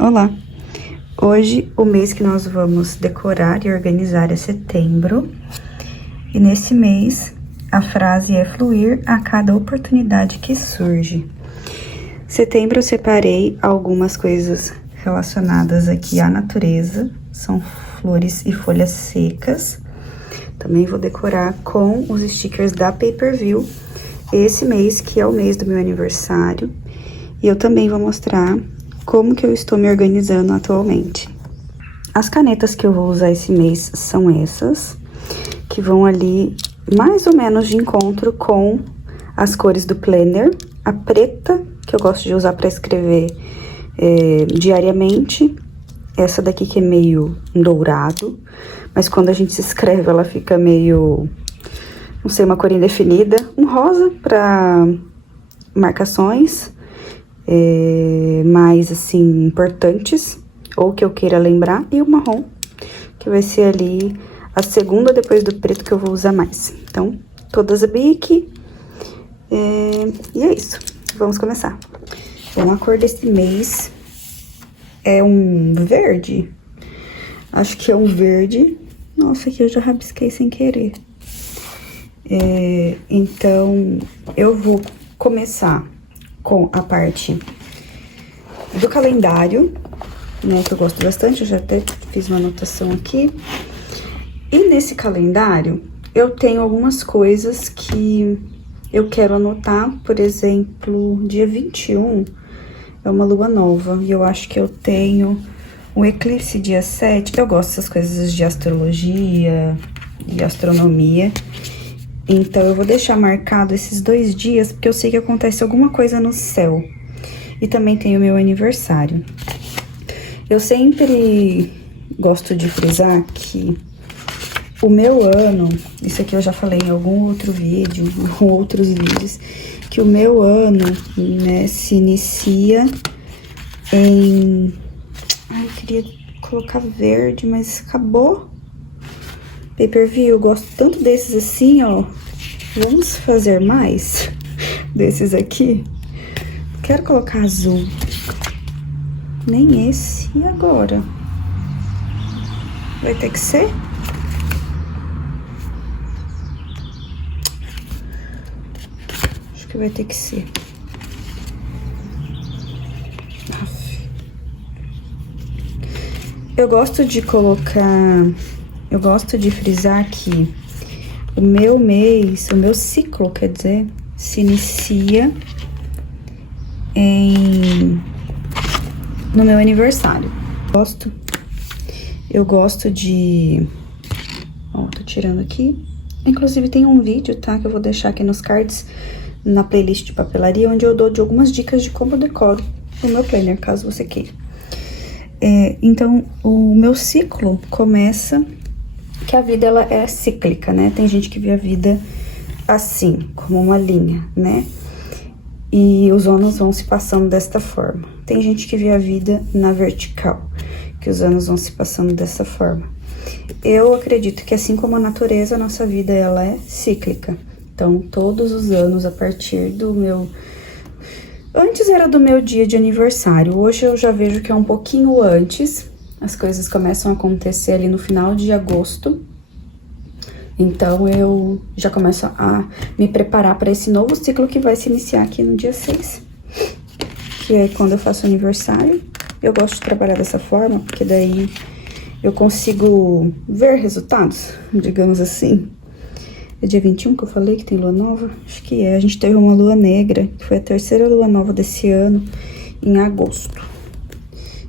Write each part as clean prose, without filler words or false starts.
Olá! Hoje, o mês que nós vamos decorar e organizar é setembro. E nesse mês, a frase é fluir a cada oportunidade que surge. Setembro eu separei algumas coisas relacionadas aqui à natureza. São flores e folhas secas. Também vou decorar com os stickers da Pay-Per-View. Esse mês, que é o mês do meu aniversário. E eu também vou mostrar como que eu estou me organizando atualmente. As canetas que eu vou usar esse mês são essas, que vão ali mais ou menos de encontro com as cores do planner. A preta, que eu gosto de usar para escrever diariamente. Essa daqui que é meio dourado, mas quando a gente se escreve ela fica meio, não sei, uma cor indefinida. Um rosa para marcações mais assim importantes ou que eu queira lembrar, e o marrom, que vai ser ali a segunda depois do preto que eu vou usar mais. Então, todas a bique, e é isso, vamos começar. Bom, a cor desse mês é um verde, acho que é um verde. Nossa, aqui eu já rabisquei sem querer. Então, eu vou começar com a parte do calendário, né, que eu gosto bastante, eu já até fiz uma anotação aqui. E nesse calendário, eu tenho algumas coisas que eu quero anotar. Por exemplo, dia 21 é uma lua nova, e eu acho que eu tenho um eclipse dia 7. Eu gosto dessas coisas de astrologia e astronomia. Então, eu vou deixar marcado esses 2 dias, porque eu sei que acontece alguma coisa no céu. E também tem o meu aniversário. Eu sempre gosto de frisar que o meu ano, isso aqui eu já falei em algum outro vídeo, em outros vídeos, que o meu ano, né, se inicia em... Ai, eu queria colocar verde, mas acabou. Pay-Per-View, eu gosto tanto desses assim, ó. Vamos fazer mais desses aqui? Quero colocar azul. Nem esse. E agora? Vai ter que ser? Acho que vai ter que ser. Eu gosto de colocar... Eu gosto de frisar que o meu mês, o meu ciclo, quer dizer, se inicia no meu aniversário. Eu gosto de... Ó, tô tirando aqui. Inclusive tem um vídeo, tá, que eu vou deixar aqui nos cards, na playlist de papelaria, onde eu dou de algumas dicas de como eu decoro o meu planner, caso você queira. Então, o meu ciclo começa... que a vida, ela é cíclica, né? Tem gente que vê a vida assim, como uma linha, né? E os anos vão se passando desta forma. Tem gente que vê a vida na vertical, que os anos vão se passando dessa forma. Eu acredito que, assim como a natureza, a nossa vida, ela é cíclica. Então, todos os anos, a partir do meu... Antes era do meu dia de aniversário, hoje eu já vejo que é um pouquinho antes. As coisas começam a acontecer ali no final de agosto. Então, eu já começo a me preparar para esse novo ciclo que vai se iniciar aqui no dia 6. Que é quando eu faço aniversário. Eu gosto de trabalhar dessa forma, porque daí eu consigo ver resultados, digamos assim. É dia 21 que eu falei que tem lua nova? Acho que é. A gente teve uma lua negra, que foi a 3ª lua nova desse ano, em agosto.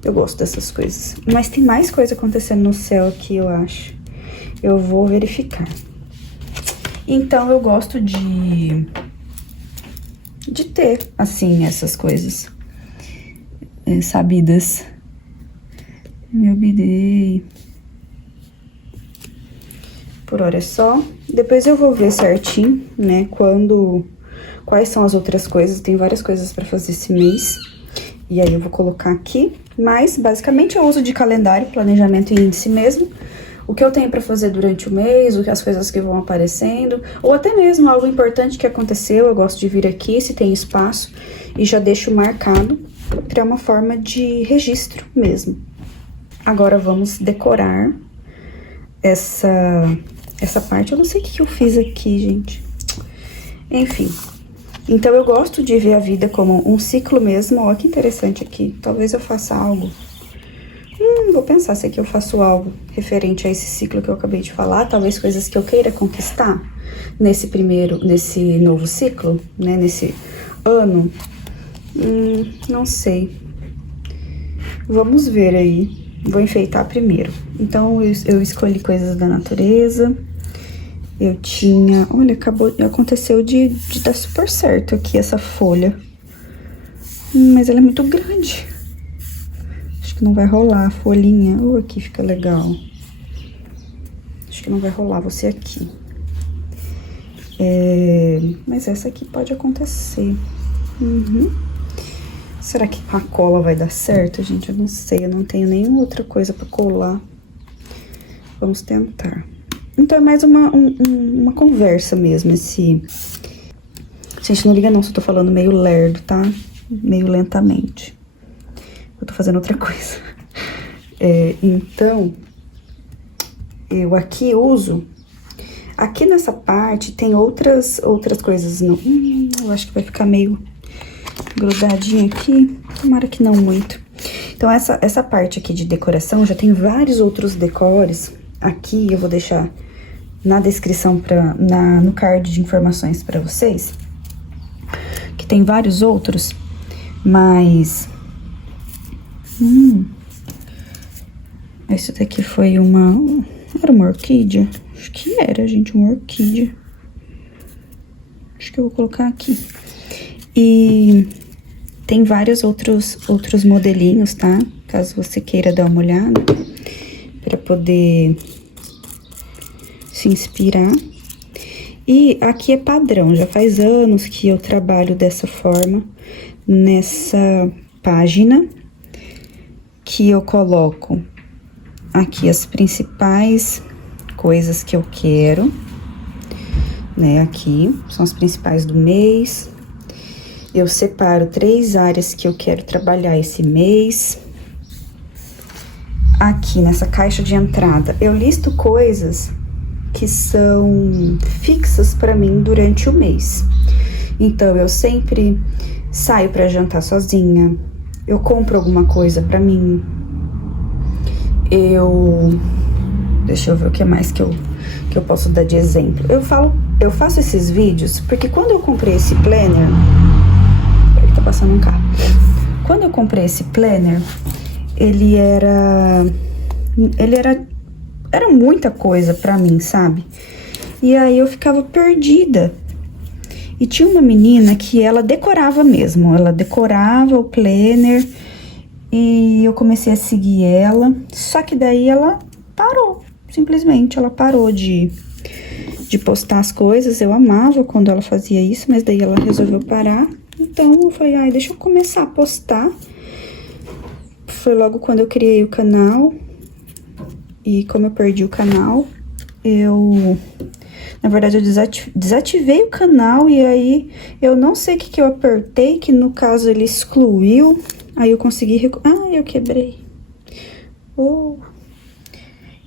Eu gosto dessas coisas. Mas tem mais coisa acontecendo no céu aqui, eu acho. Eu vou verificar. Então, eu gosto de ter, assim, essas coisas sabidas. Me obedei. Por hora é só. Depois eu vou ver certinho, né, quais são as outras coisas. Tem várias coisas pra fazer esse mês. E aí, eu vou colocar aqui. Mas, basicamente, eu uso de calendário, planejamento e índice mesmo. O que eu tenho pra fazer durante o mês, as coisas que vão aparecendo. Ou até mesmo algo importante que aconteceu, eu gosto de vir aqui, se tem espaço, e já deixo marcado criar uma forma de registro mesmo. Agora vamos decorar essa parte. Eu não sei o que eu fiz aqui, gente. Enfim. Então, eu gosto de ver a vida como um ciclo mesmo. Olha que interessante aqui. Talvez eu faça algo. Vou pensar se aqui eu faço algo referente a esse ciclo que eu acabei de falar. Talvez coisas que eu queira conquistar nesse novo ciclo, né? Nesse ano. Não sei. Vamos ver aí. Vou enfeitar primeiro. Então, eu escolhi coisas da natureza. Eu tinha... Olha, aconteceu de dar super certo aqui essa folha. Mas ela é muito grande. Acho que não vai rolar a folhinha. Aqui fica legal. Acho que não vai rolar, você aqui. Mas essa aqui pode acontecer. Será que com a cola vai dar certo, gente? Eu não sei, eu não tenho nenhuma outra coisa pra colar. Vamos tentar. Então, é mais uma conversa mesmo, esse... Gente, não liga não se eu tô falando meio lerdo, tá? Meio lentamente. Eu tô fazendo outra coisa. Então, eu aqui uso... Aqui nessa parte tem outras coisas. Eu acho que vai ficar meio grudadinho aqui. Tomara que não muito. Então, essa parte aqui de decoração já tem vários outros decores. Aqui eu vou deixar na descrição, no card de informações pra vocês. Que tem vários outros, mas... Esse daqui foi era uma orquídea? Acho que era, gente, uma orquídea. Acho que eu vou colocar aqui. E tem vários outros modelinhos, tá? Caso você queira dar uma olhada, pra poder se inspirar. E aqui é padrão, já faz anos que eu trabalho dessa forma, nessa página, que eu coloco aqui as principais coisas que eu quero, né? Aqui são as principais do mês. Eu separo 3 áreas que eu quero trabalhar esse mês. Aqui nessa caixa de entrada, eu listo coisas que são fixas pra mim durante o mês. Então, eu sempre saio pra jantar sozinha, eu compro alguma coisa pra mim, deixa eu ver o que mais que eu posso dar de exemplo. Eu faço esses vídeos porque quando eu comprei esse planner... Peraí, tá passando um carro. Quando eu comprei esse planner, ele era muita coisa pra mim, sabe? E aí eu ficava perdida. E tinha uma menina que ela decorava mesmo, ela decorava o planner e eu comecei a seguir ela, só que daí ela parou, simplesmente ela parou de postar as coisas. Eu amava quando ela fazia isso, mas daí ela resolveu parar. Então eu falei, deixa eu começar a postar. Foi logo quando eu criei o canal. E como eu perdi o canal, na verdade, eu desativei o canal e aí eu não sei o que eu apertei, que no caso ele excluiu. Aí eu consegui... eu quebrei.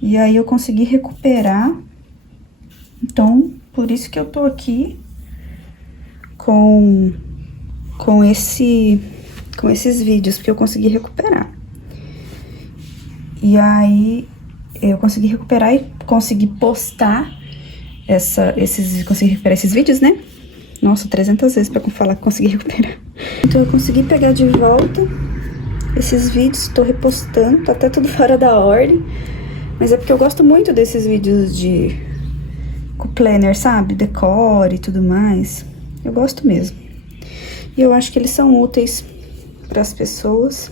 E aí eu consegui recuperar. Então, por isso que eu tô aqui com esses vídeos, porque eu consegui recuperar. E aí... eu consegui recuperar e consegui postar consegui recuperar esses vídeos, né? Nossa, 300 vezes pra falar que consegui recuperar. Então, eu consegui pegar de volta esses vídeos, tô repostando, tá até tudo fora da ordem. Mas é porque eu gosto muito desses vídeos com planner, sabe? Decore e tudo mais. Eu gosto mesmo. E eu acho que eles são úteis pras pessoas.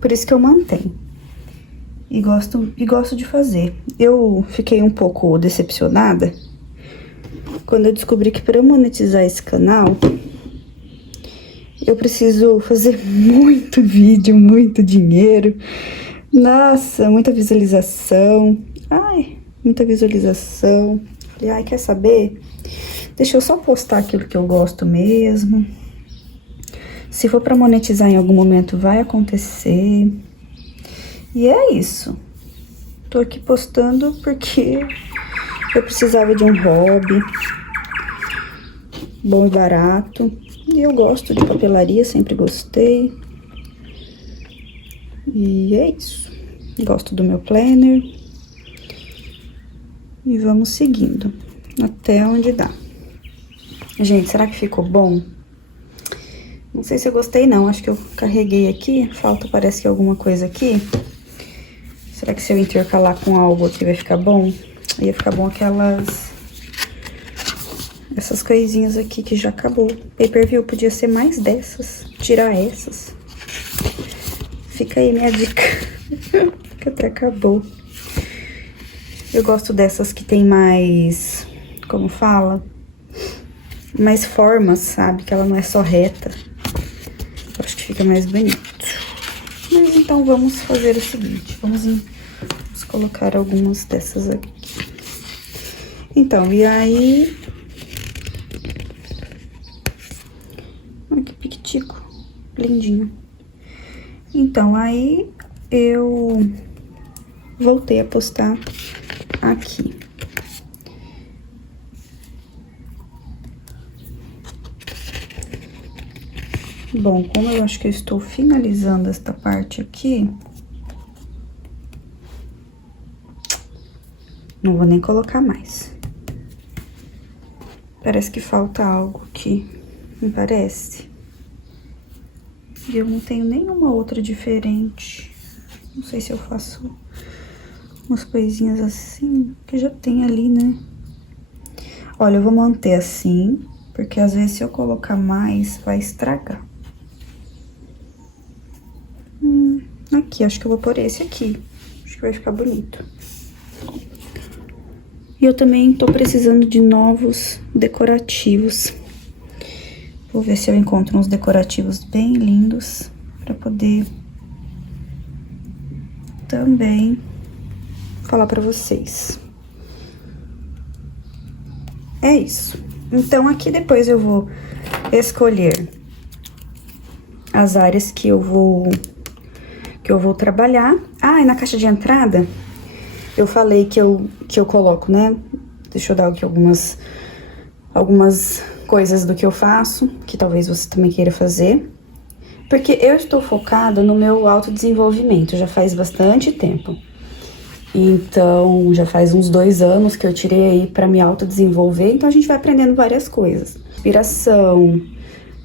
Por isso que eu mantenho. E gosto de fazer. Eu fiquei um pouco decepcionada quando eu descobri que para eu monetizar esse canal, eu preciso fazer muito vídeo, muito dinheiro. Nossa, muita visualização. Muita visualização. Falei, quer saber? Deixa eu só postar aquilo que eu gosto mesmo. Se for pra monetizar em algum momento, vai acontecer. E é isso. Tô aqui postando porque eu precisava de um hobby bom e barato. E eu gosto de papelaria, sempre gostei. E é isso. Gosto do meu planner. E vamos seguindo até onde dá. Gente, será que ficou bom? Não sei se eu gostei não, acho que eu carreguei aqui, falta parece que alguma coisa aqui. Será que se eu intercalar com algo aqui vai ficar bom? Ia ficar bom essas coisinhas aqui que já acabou. Pay-per-view podia ser mais dessas, tirar essas. Fica aí minha dica, que até acabou. Eu gosto dessas que tem mais, como fala? Mais formas, sabe? Que ela não é só reta. Eu acho que fica mais bonito. Mas então vamos fazer o seguinte. Vamos colocar algumas dessas aqui. Então, e aí... Olha que piquitico. Lindinho. Então, aí eu voltei a postar aqui. Bom, como eu acho que eu estou finalizando esta parte aqui, não vou nem colocar mais. Parece que falta algo aqui, me parece. E eu não tenho nenhuma outra diferente. Não sei se eu faço umas coisinhas assim, que já tem ali, né? Olha, eu vou manter assim, porque às vezes se eu colocar mais, vai estragar. Aqui, acho que eu vou pôr esse aqui. Acho que vai ficar bonito. E eu também tô precisando de novos decorativos. Vou ver se eu encontro uns decorativos bem lindos pra poder também falar pra vocês. É isso. Então, aqui depois eu vou escolher as áreas que eu vou trabalhar. Ah, e na caixa de entrada, eu falei que eu coloco, né? Deixa eu dar aqui algumas coisas do que eu faço, que talvez você também queira fazer. Porque eu estou focada no meu autodesenvolvimento, já faz bastante tempo. Então, já faz uns 2 anos que eu tirei aí pra me autodesenvolver, então a gente vai aprendendo várias coisas. Inspiração,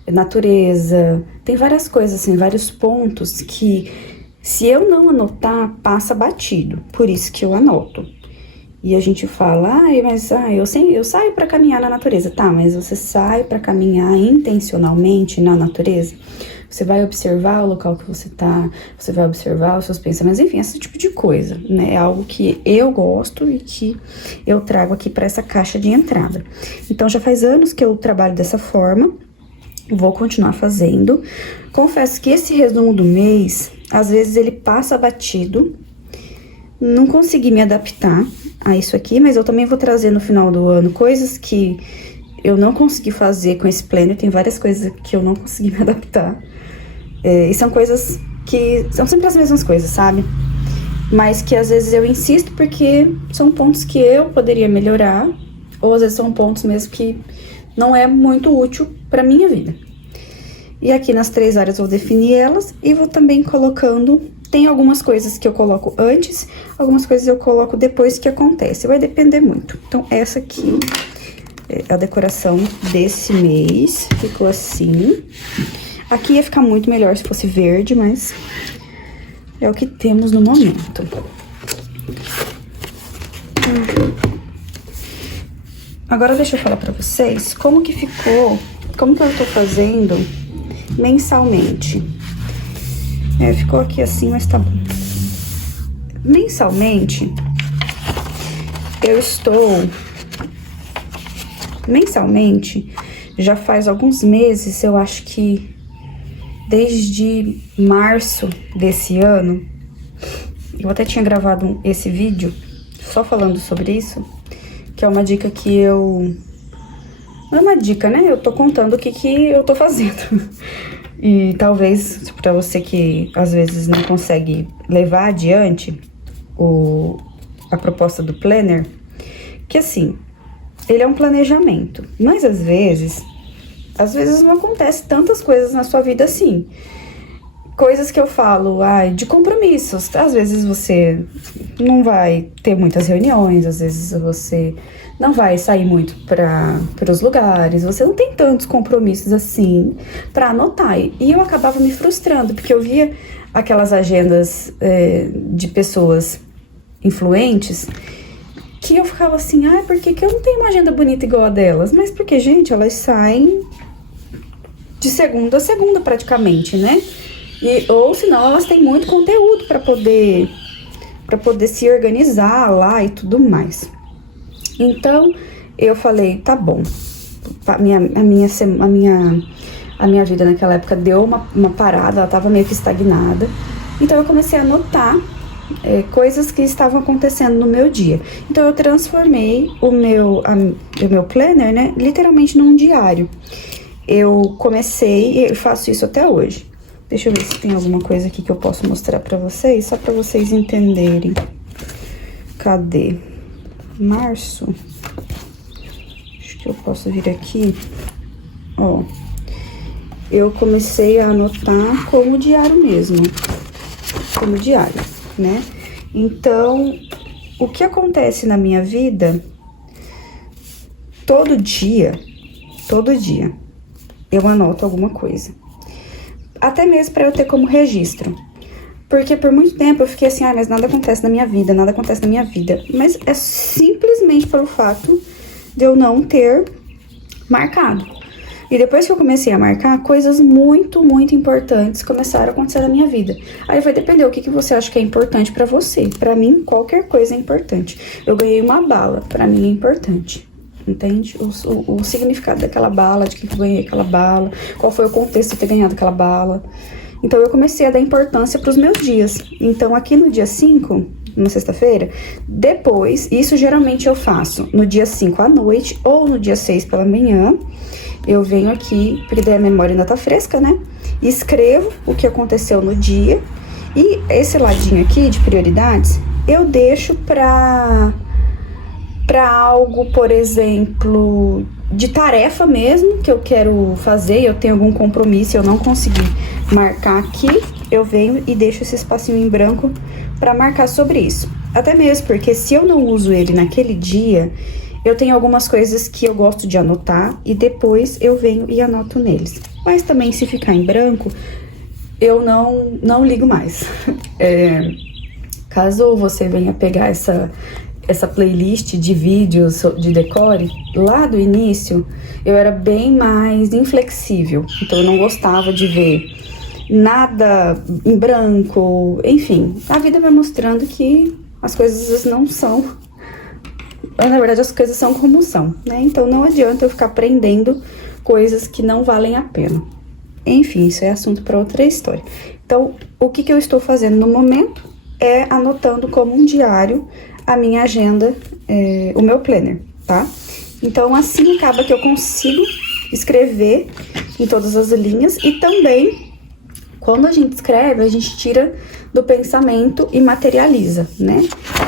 natureza, tem várias coisas, assim, vários pontos que, se eu não anotar, passa batido. Por isso que eu anoto. E a gente fala, eu saio pra caminhar na natureza. Tá, mas você sai pra caminhar intencionalmente na natureza? Você vai observar o local que você tá, você vai observar os seus pensamentos, enfim, esse tipo de coisa, né? É algo que eu gosto e que eu trago aqui pra essa caixa de entrada. Então, já faz anos que eu trabalho dessa forma, vou continuar fazendo. Confesso que esse resumo do mês, às vezes ele passa batido, não consegui me adaptar a isso aqui, mas eu também vou trazer no final do ano coisas que eu não consegui fazer com esse planner, tem várias coisas que eu não consegui me adaptar. E são coisas que são sempre as mesmas coisas, sabe? Mas que às vezes eu insisto porque são pontos que eu poderia melhorar, ou às vezes são pontos mesmo que não é muito útil pra minha vida. E aqui nas 3 áreas eu vou definir elas e vou também colocando... Tem algumas coisas que eu coloco antes, algumas coisas eu coloco depois que acontece. Vai depender muito. Então, essa aqui é a decoração desse mês. Ficou assim. Aqui ia ficar muito melhor se fosse verde, mas é o que temos no momento. Agora, deixa eu falar pra vocês como que ficou, como que eu tô fazendo mensalmente. Ficou aqui assim, mas tá bom. Mensalmente, eu estou... Mensalmente, já faz alguns meses, eu acho que desde março desse ano, eu até tinha gravado esse vídeo só falando sobre isso, que é uma dica que eu... Não é uma dica, né? Eu tô contando o que eu tô fazendo. E talvez para você que às vezes não consegue levar adiante a proposta do planner, que assim, ele é um planejamento, mas às vezes não acontece tantas coisas na sua vida assim. Coisas que eu falo, de compromissos. Às vezes você não vai ter muitas reuniões, às vezes você não vai sair muito para os lugares, você não tem tantos compromissos assim para anotar. E eu acabava me frustrando, porque eu via aquelas agendas de pessoas influentes, que eu ficava assim, por que eu não tenho uma agenda bonita igual a delas? Mas porque, gente, elas saem de segunda a segunda praticamente, né? Ou senão elas têm muito conteúdo para poder se organizar lá e tudo mais. Então eu falei, tá bom, a minha vida naquela época deu uma parada, ela tava meio que estagnada. Então eu comecei a anotar coisas que estavam acontecendo no meu dia. Então eu transformei o meu planner, né, literalmente num diário. Eu comecei e eu faço isso até hoje. Deixa eu ver se tem alguma coisa aqui que eu posso mostrar pra vocês, só pra vocês entenderem. Cadê? Março. Acho que eu posso vir aqui. Ó. Eu comecei a anotar como diário mesmo. Como diário, né? Então, o que acontece na minha vida, todo dia, eu anoto alguma coisa. Até mesmo para eu ter como registro. Porque por muito tempo eu fiquei assim, mas nada acontece na minha vida, nada acontece na minha vida. Mas é simplesmente pelo fato de eu não ter marcado. E depois que eu comecei a marcar, coisas muito, muito importantes começaram a acontecer na minha vida. Aí vai depender o que você acha que é importante pra você. Pra mim, qualquer coisa é importante. Eu ganhei uma bala, pra mim é importante. Entende? O significado daquela bala, de que eu ganhei aquela bala, qual foi o contexto de ter ganhado aquela bala. Então eu comecei a dar importância pros meus dias. Então aqui no dia 5, numa sexta-feira, depois, isso geralmente eu faço no dia 5 à noite ou no dia 6 pela manhã. Eu venho aqui, porque daí a memória ainda tá fresca, né? Escrevo o que aconteceu no dia. E esse ladinho aqui de prioridades, eu deixo pra algo, por exemplo, de tarefa mesmo, que eu quero fazer, eu tenho algum compromisso e eu não consegui marcar aqui, eu venho e deixo esse espacinho em branco pra marcar sobre isso. Até mesmo porque se eu não uso ele naquele dia, eu tenho algumas coisas que eu gosto de anotar e depois eu venho e anoto neles. Mas também se ficar em branco, eu não ligo mais. Caso você venha pegar essa playlist de vídeos de decore, lá do início, eu era bem mais inflexível. Então eu não gostava de ver nada em branco, enfim. A vida vai mostrando que as coisas não são... Na verdade, as coisas são como são, né? Então não adianta eu ficar aprendendo coisas que não valem a pena. Enfim, isso é assunto para outra história. Então, o que eu estou fazendo no momento é anotando como um diário a minha agenda, o meu planner, tá? Então, assim acaba que eu consigo escrever em todas as linhas e também, quando a gente escreve, a gente tira do pensamento e materializa, né?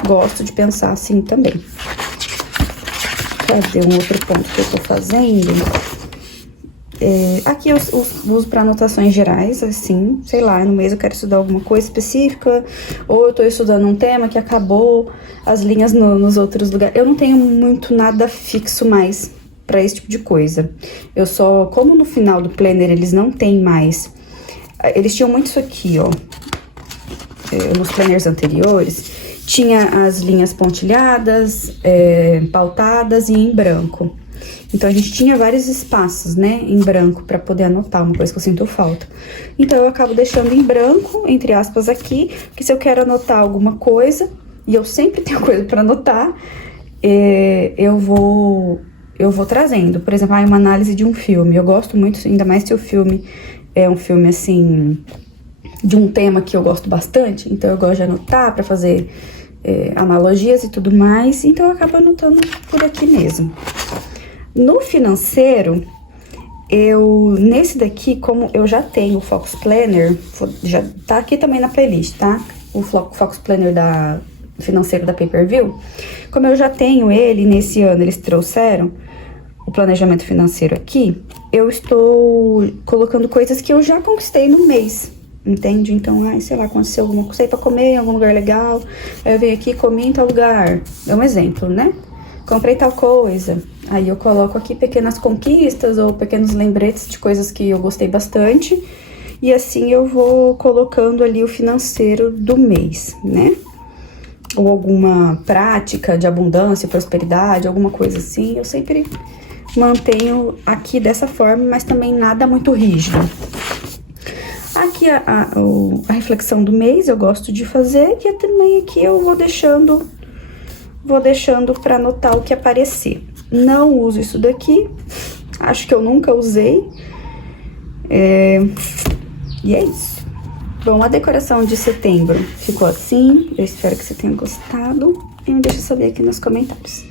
Gosto de pensar assim também. Cadê um outro ponto que eu tô fazendo? Aqui eu uso para anotações gerais, assim, sei lá, no mês eu quero estudar alguma coisa específica, ou eu tô estudando um tema que acabou as linhas nos outros lugares. Eu não tenho muito nada fixo mais para esse tipo de coisa. Eu só, como no final do planner eles não tem mais, eles tinham muito isso aqui, ó, nos planners anteriores, tinha as linhas pontilhadas, pautadas e em branco. Então, a gente tinha vários espaços, né, em branco para poder anotar, uma coisa que eu sinto falta. Então, eu acabo deixando em branco, entre aspas, aqui, porque se eu quero anotar alguma coisa, e eu sempre tenho coisa para anotar, eu vou trazendo. Por exemplo, uma análise de um filme. Eu gosto muito, ainda mais se o filme é um filme, assim, de um tema que eu gosto bastante. Então, eu gosto de anotar para fazer analogias e tudo mais. Então, eu acabo anotando por aqui mesmo. No financeiro, Nesse daqui, como eu já tenho o Focus Planner, já tá aqui também na playlist, tá? O Focus Planner financeiro da Pay-Per-View. Como eu já tenho ele, nesse ano eles trouxeram o planejamento financeiro aqui, eu estou colocando coisas que eu já conquistei no mês, entende? Então, sei lá, aconteceu alguma coisa, saí pra comer em algum lugar legal, aí eu venho aqui e comi em tal lugar. É um exemplo, né? Comprei tal coisa. Aí eu coloco aqui pequenas conquistas ou pequenos lembretes de coisas que eu gostei bastante. E assim eu vou colocando ali o financeiro do mês, né? Ou alguma prática de abundância, prosperidade, alguma coisa assim. Eu sempre mantenho aqui dessa forma, mas também nada muito rígido. Aqui a reflexão do mês eu gosto de fazer, e também aqui eu vou deixando para anotar o que aparecer. Não uso isso daqui, acho que eu nunca usei. E é isso. Bom, a decoração de setembro ficou assim. Eu espero que você tenha gostado e me deixa saber aqui nos comentários.